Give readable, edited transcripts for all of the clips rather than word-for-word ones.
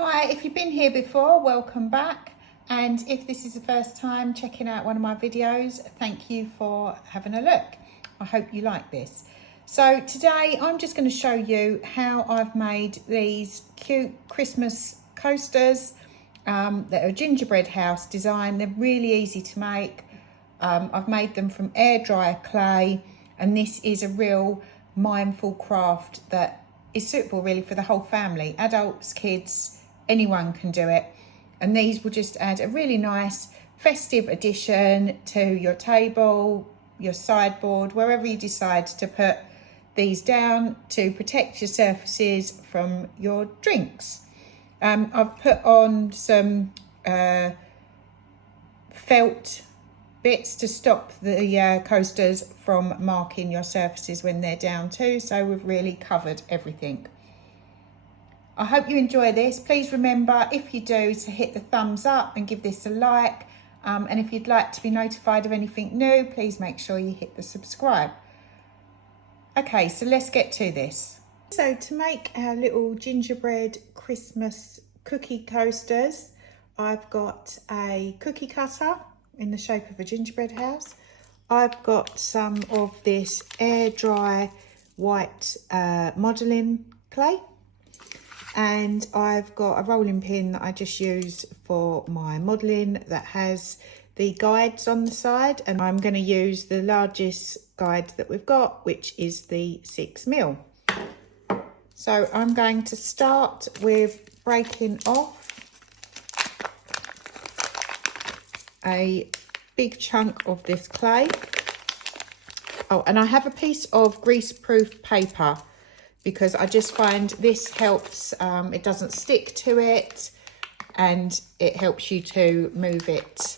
Hi, if you've been here before, welcome back. And if this is the first time checking out one of my videos, thank you for having a look. I hope you like this. So today I'm just going to show you how I've made these cute Christmas coasters that are gingerbread house design. They're really easy to make. I've made them from air dry clay, and this is a real mindful craft that is suitable really for the whole family, adults, kids, anyone can do it. And these will just add a really nice festive addition to your table, your sideboard, wherever you decide to put these down to protect your surfaces from your drinks. I've put on some felt bits to stop the coasters from marking your surfaces when they're down too, so we've really covered everything. I hope you enjoy this. Please remember, if you do, to hit the thumbs up and give this a like, and if you'd like to be notified of anything new, please make sure you hit the subscribe. Okay, so let's get to this. So to make our little gingerbread Christmas cookie coasters, I've got a cookie cutter in the shape of a gingerbread house. I've got some of this air dry white modelling clay, and I've got a rolling pin that I just use for my modelling that has the guides on the side, and I'm going to use the largest guide that we've got, which is the 6mm. So I'm going to start with breaking off a big chunk of this clay. Oh, and I have a piece of grease-proof paper because I just find this helps, it doesn't stick to it, and it helps you to move it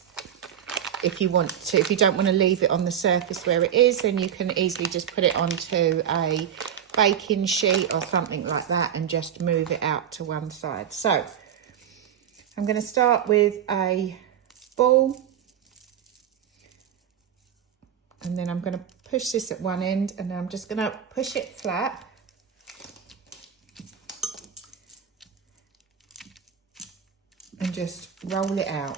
if you want to. If you don't want to leave it on the surface where it is, then you can easily just put it onto a baking sheet or something like that and just move it out to one side. So I'm going to start with a ball, and then I'm going to push this at one end, and then I'm just going to push it flat. And just roll it out.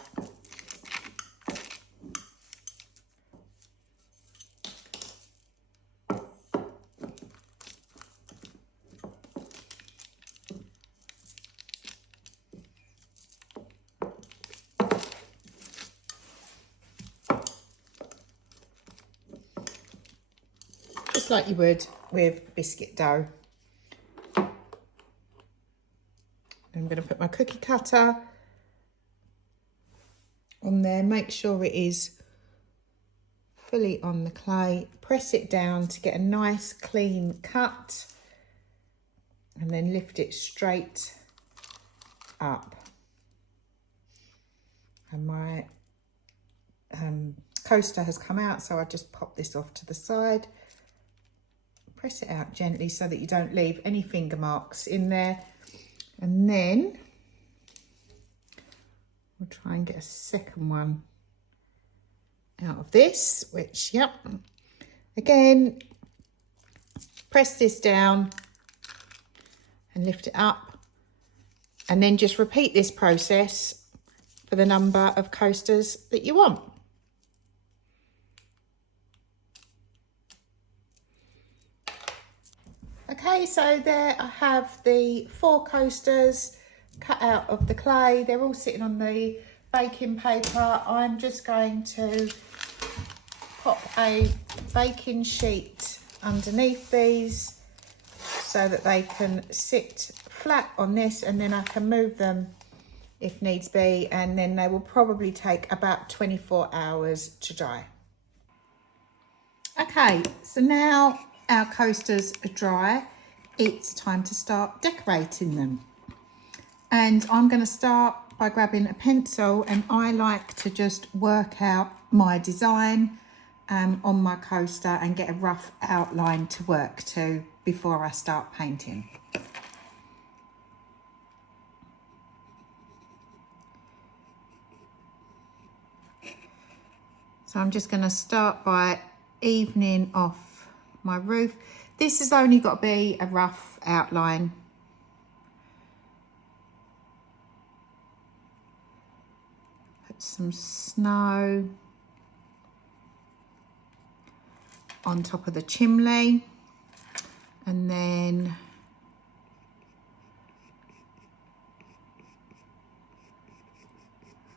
Just like you would with biscuit dough. I'm going to put my cookie cutter on there, make sure it is fully on the clay, press it down to get a nice clean cut, and then lift it straight up. And my coaster has come out, so I just pop this off to the side, press it out gently so that you don't leave any finger marks in there, and then we'll try and get a second one out of this, which, yep, again, press this down and lift it up, and then just repeat this process for the number of coasters that you want. Okay, so there I have the 4 coasters cut out of the clay. They're all sitting on the baking paper. I'm just going to pop a baking sheet underneath these so that they can sit flat on this, and then I can move them if needs be, and then they will probably take about 24 hours to dry. Okay, so now our coasters are dry, it's time to start decorating them. And I'm going to start by grabbing a pencil, and I like to just work out my design on my coaster and get a rough outline to work to before I start painting. So I'm just going to start by evening off my roof. This has only got to be a rough outline. Put some snow on top of the chimney, and then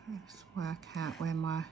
let's work out where my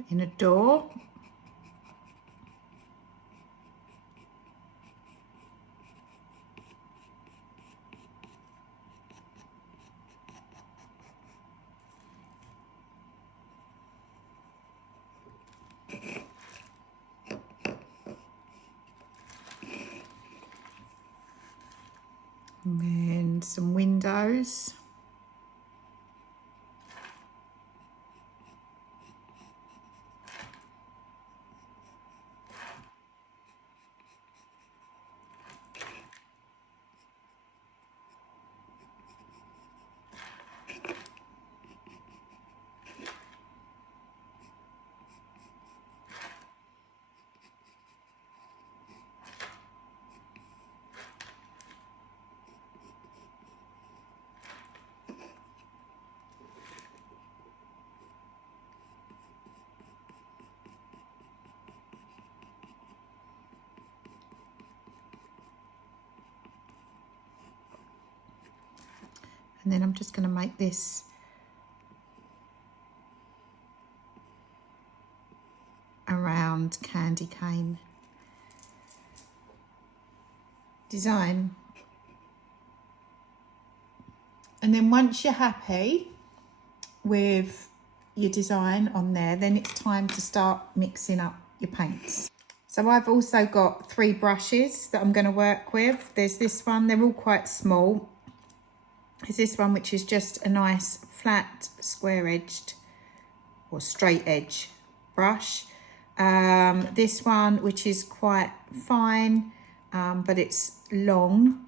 put in a door. And then some windows. And then I'm just going to make this a round candy cane design. And then once you're happy with your design on there, then it's time to start mixing up your paints. So I've also got 3 brushes that I'm going to work with. There's this one, they're all quite small. There's this one which is just a nice flat square edged or straight edge brush. This one which is quite fine, but it's long,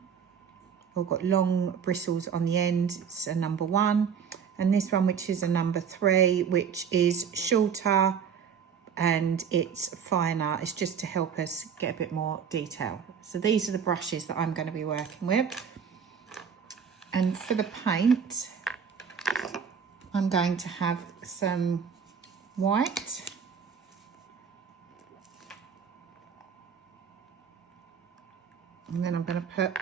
or got long bristles on the end. It's a number 1. And this one which is a number 3, which is shorter and it's finer. It's just to help us get a bit more detail. So these are the brushes that I'm going to be working with. And for the paint, I'm going to have some white. And then I'm going to put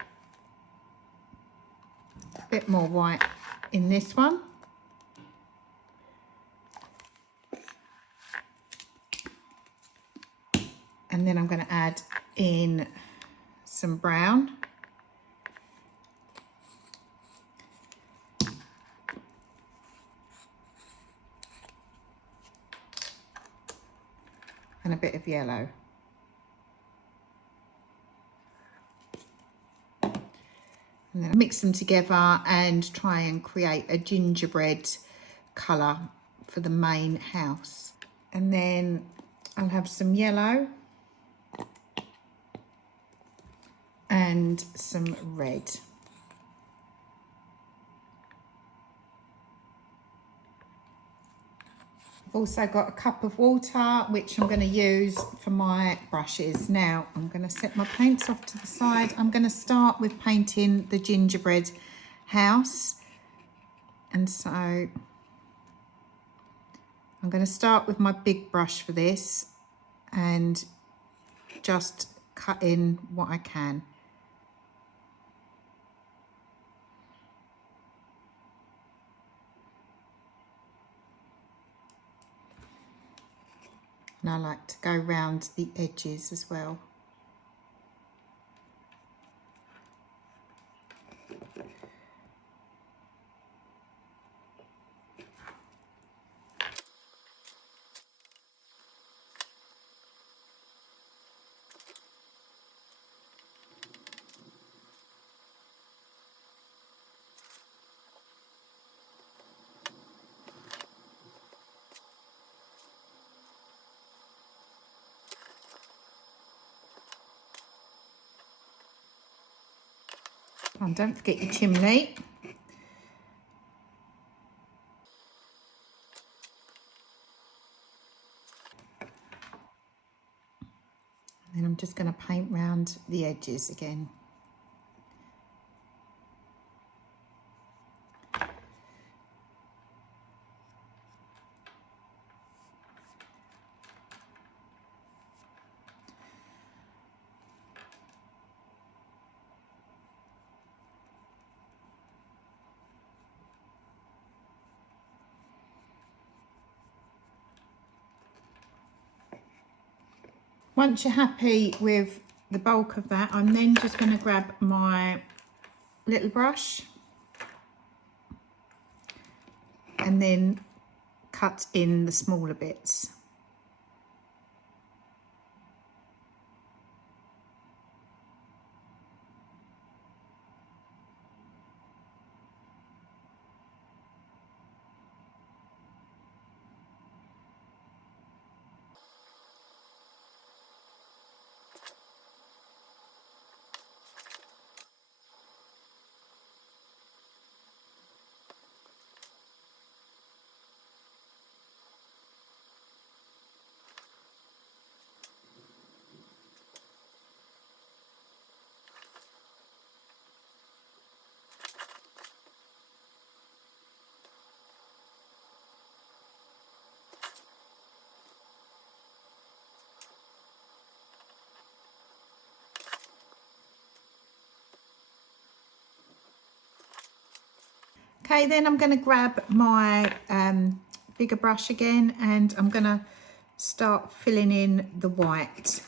a bit more white in this one. And then I'm going to add in some brown. And a bit of yellow. And then mix them together and try and create a gingerbread colour for the main house. And then I'll have some yellow and some red. I've also got a cup of water which I'm going to use for my brushes. Now I'm going to set my paints off to the side. I'm going to start with painting the gingerbread house, and so I'm going to start with my big brush for this and just cut in what I can. And I like to go round the edges as well. And don't forget your chimney. And then I'm just going to paint round the edges again. Once you're happy with the bulk of that, I'm then just going to grab my little brush and then cut in the smaller bits. Okay, then I'm going to grab my bigger brush again, and I'm going to start filling in the white.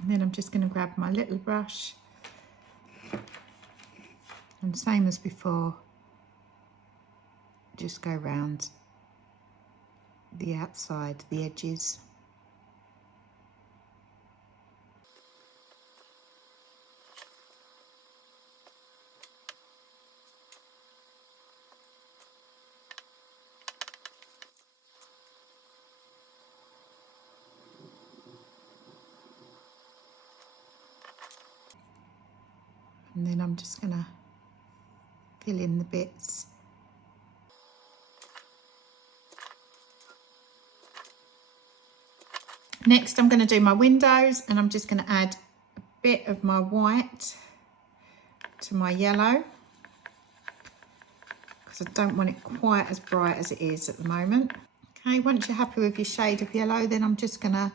And then I'm just going to grab my little brush, and same as before, just go round the outside, the edges. And then I'm just going to fill in the bits. Next, I'm going to do my windows, and I'm just going to add a bit of my white to my yellow, because I don't want it quite as bright as it is at the moment. Okay, once you're happy with your shade of yellow, then I'm just going to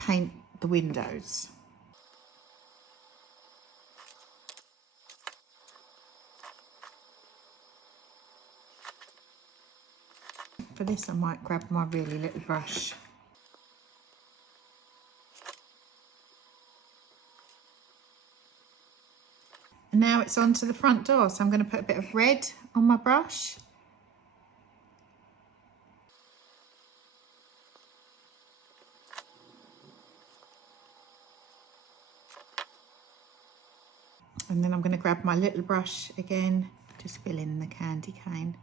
paint the windows. For this, I might grab my really little brush. And now it's on to the front door, so I'm going to put a bit of red on my brush. And then I'm going to grab my little brush again, just fill in the candy cane.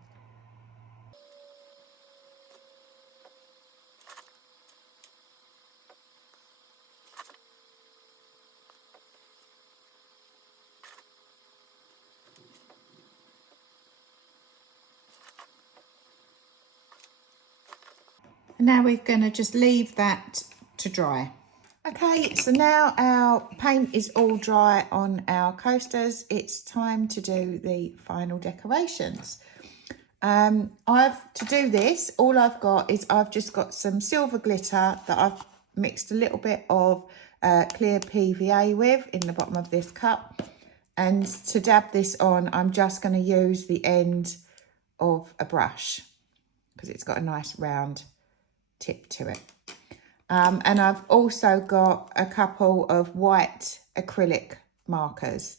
And now we're going to just leave that to dry. Okay, so now our paint is all dry on our coasters. It's time to do the final decorations. To do this, all I've got is I've just got some silver glitter that I've mixed a little bit of clear PVA with in the bottom of this cup. And to dab this on, I'm just going to use the end of a brush because it's got a nice round tip to it. And I've also got a couple of white acrylic markers.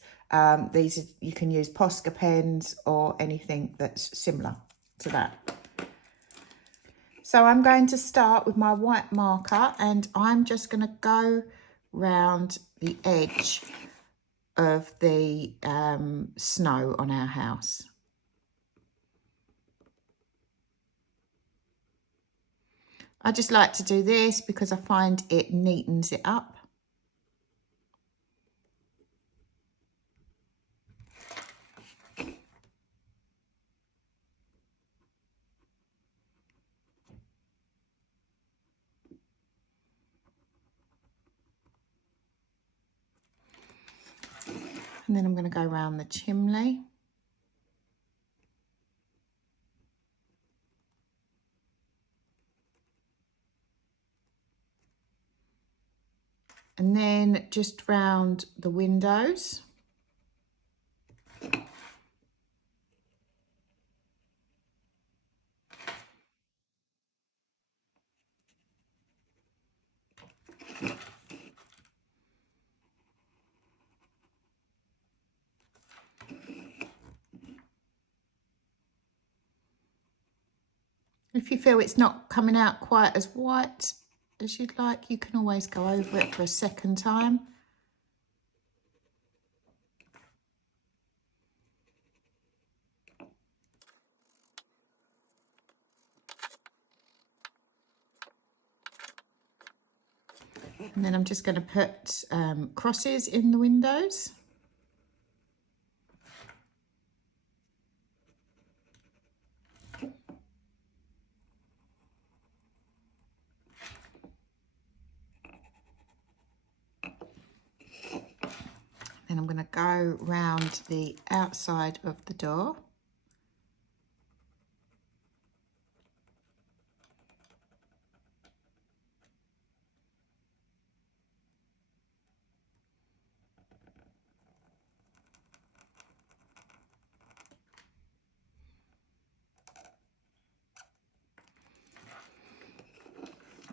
These you can use Posca pens or anything that's similar to that. So I'm going to start with my white marker, and I'm just going to go round the edge of the snow on our house. I just like to do this because I find it neatens it up. And then I'm going to go around the chimney. And then just round the windows. If you feel it's not coming out quite as white as you'd like, you can always go over it for a second time. And then I'm just going to put crosses in the windows. Then I'm going to go round the outside of the door.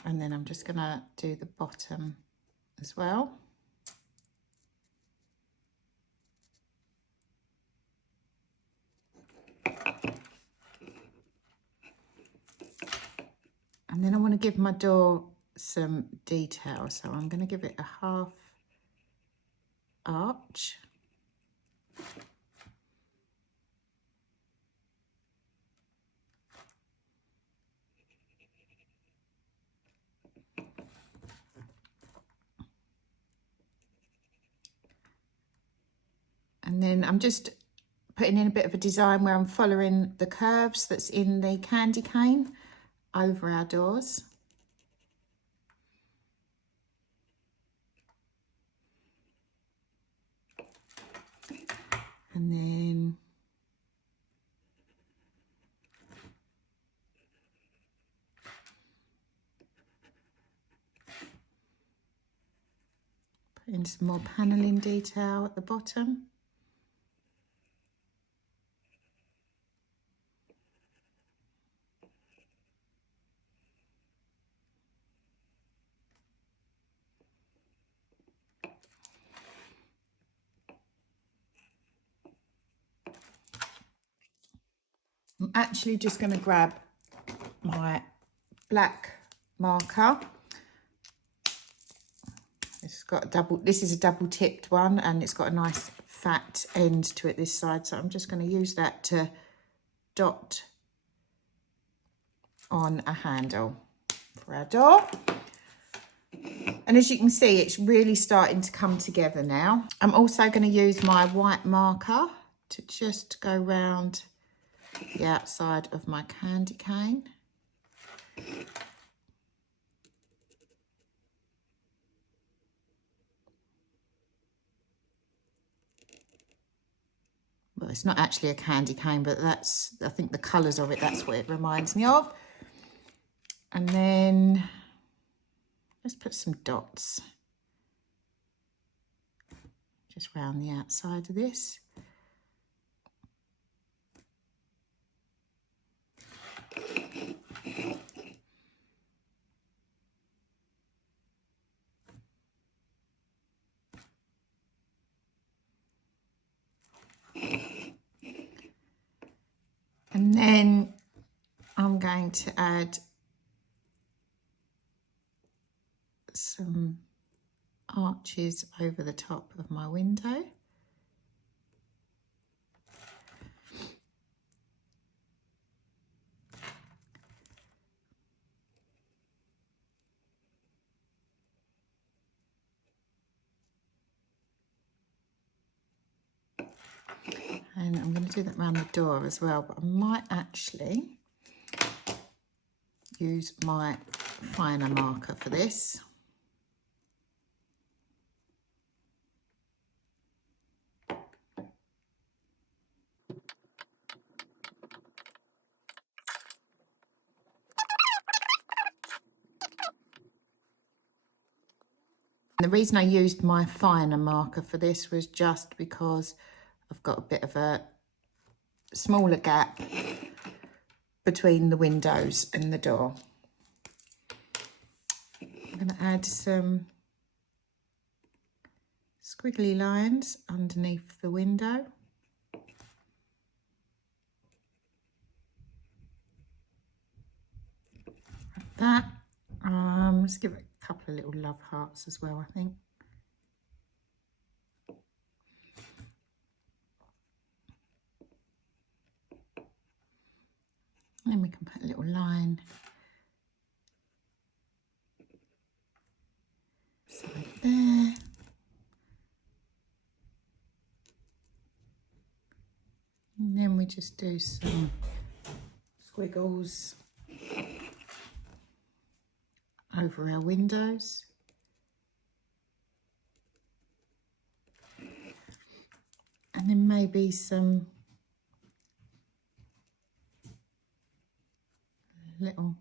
And then I'm just going to do the bottom as well. And then I want to give my door some detail. So I'm going to give it a half arch. And then I'm just putting in a bit of a design where I'm following the curves that's in the candy cane over our doors. And then put in some more paneling detail at the bottom. I'm actually just going to grab my black marker. This is a double tipped one, and it's got a nice fat end to it this side, so I'm just going to use that to dot on a handle for our door. And as you can see, it's really starting to come together now. I'm also going to use my white marker to just go round the outside of my candy cane. Well, it's not actually a candy cane, but that's, I think the colours of it, that's what it reminds me of. And then let's put some dots just round the outside of this. And then I'm going to add some arches over the top of my window. And I'm going to do that around the door as well, but I might actually use my finer marker for this. The reason I used my finer marker for this was just because I've got a bit of a smaller gap between the windows and the door. I'm going to add some squiggly lines underneath the window. Like that. Let's give it a couple of little love hearts as well, I think. And then we can put a little line. So like there. And then we just do some squiggles over our windows. And then maybe some little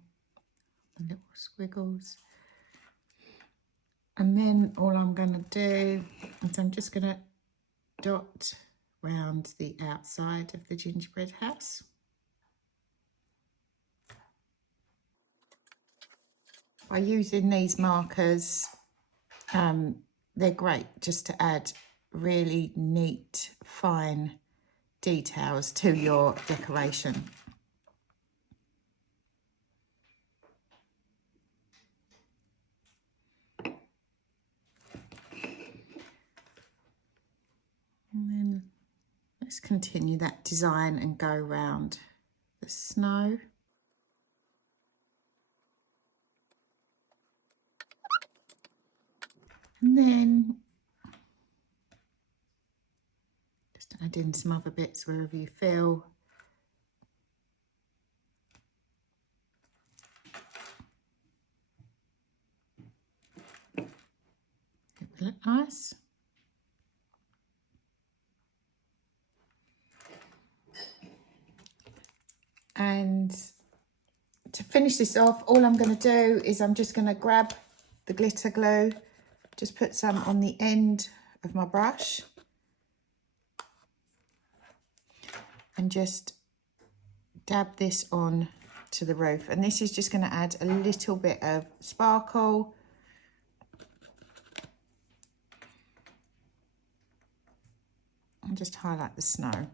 squiggles. And then all I'm going to do is I'm just going to dot round the outside of the gingerbread house. By using these markers, they're great just to add really neat, fine details to your decoration. And then let's continue that design and go around the snow. And then just add in some other bits wherever you feel. It will look nice. And to finish this off, all I'm going to do is I'm just going to grab the glitter glue, just put some on the end of my brush and just dab this on to the roof. And this is just going to add a little bit of sparkle. And just highlight the snow.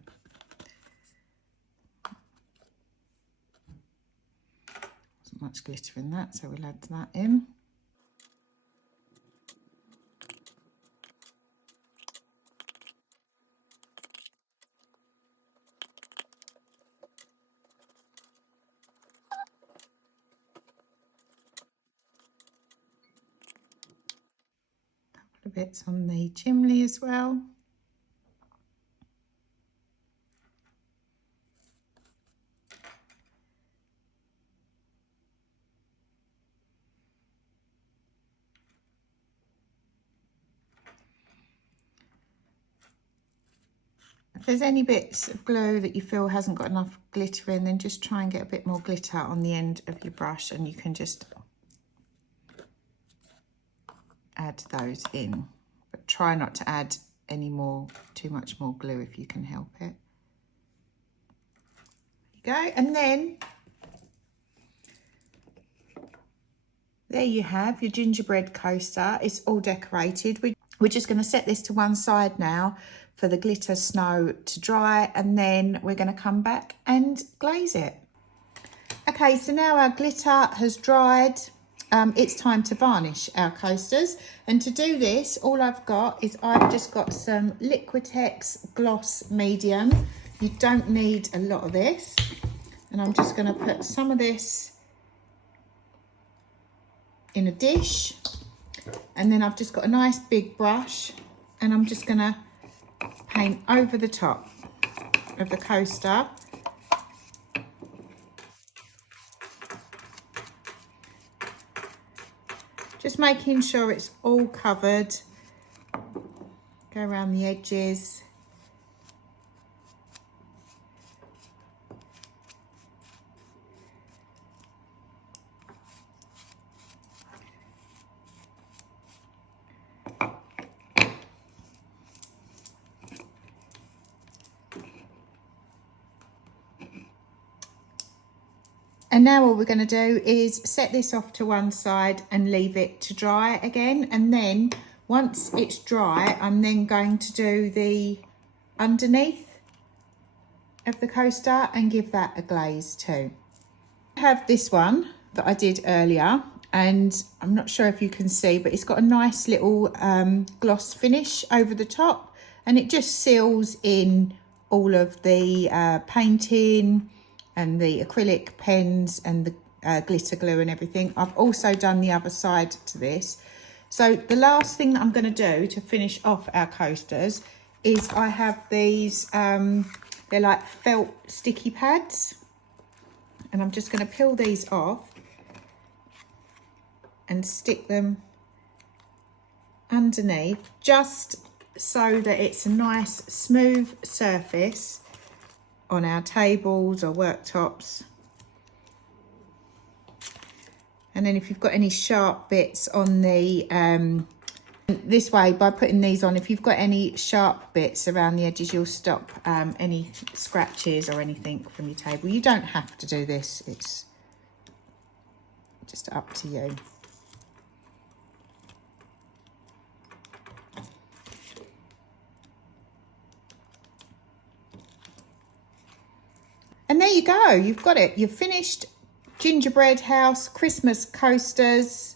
Wasn't much glitter in that, so we'll add that in. Couple of bits on the chimney as well. If there's any bits of glue that you feel hasn't got enough glitter in, then just try and get a bit more glitter on the end of your brush and you can just add those in. But try not to add too much more glue if you can help it. There you go. And then there you have your gingerbread coaster. It's all decorated. We're just going to set this to one side now for the glitter snow to dry, and then we're going to come back and glaze it. Okay, so now our glitter has dried it's time to varnish our coasters. And to do this, all I've got is I've just got some Liquitex gloss medium. You don't need a lot of this. And I'm just going to put some of this in a dish. And then I've just got a nice big brush, and I'm just going to paint over the top of the coaster. Just making sure it's all covered. Go around the edges. And now all we're going to do is set this off to one side and leave it to dry again. And then once it's dry, I'm then going to do the underneath of the coaster and give that a glaze too. I have this one that I did earlier, and I'm not sure if you can see, but it's got a nice little gloss finish over the top, and it just seals in all of the painting and the acrylic pens and the glitter glue and everything. I've also done the other side to this. So the last thing that I'm going to do to finish off our coasters is I have these, they're like felt sticky pads. And I'm just going to peel these off and stick them underneath, just so that it's a nice smooth surface on our tables or worktops. And then if you've got any sharp bits on the this way, by putting these on, if you've got any sharp bits around the edges, you'll stop any scratches or anything from your table. You don't have to do this, it's just up to you. And there you go, you've got it. You've finished gingerbread house Christmas coasters.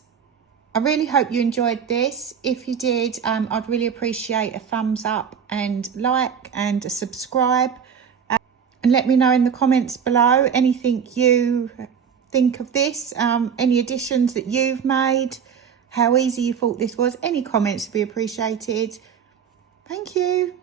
I really hope you enjoyed this. If you did, I'd really appreciate a thumbs up and like and a subscribe. And let me know in the comments below anything you think of this, any additions that you've made, how easy you thought this was. Any comments would be appreciated. Thank you.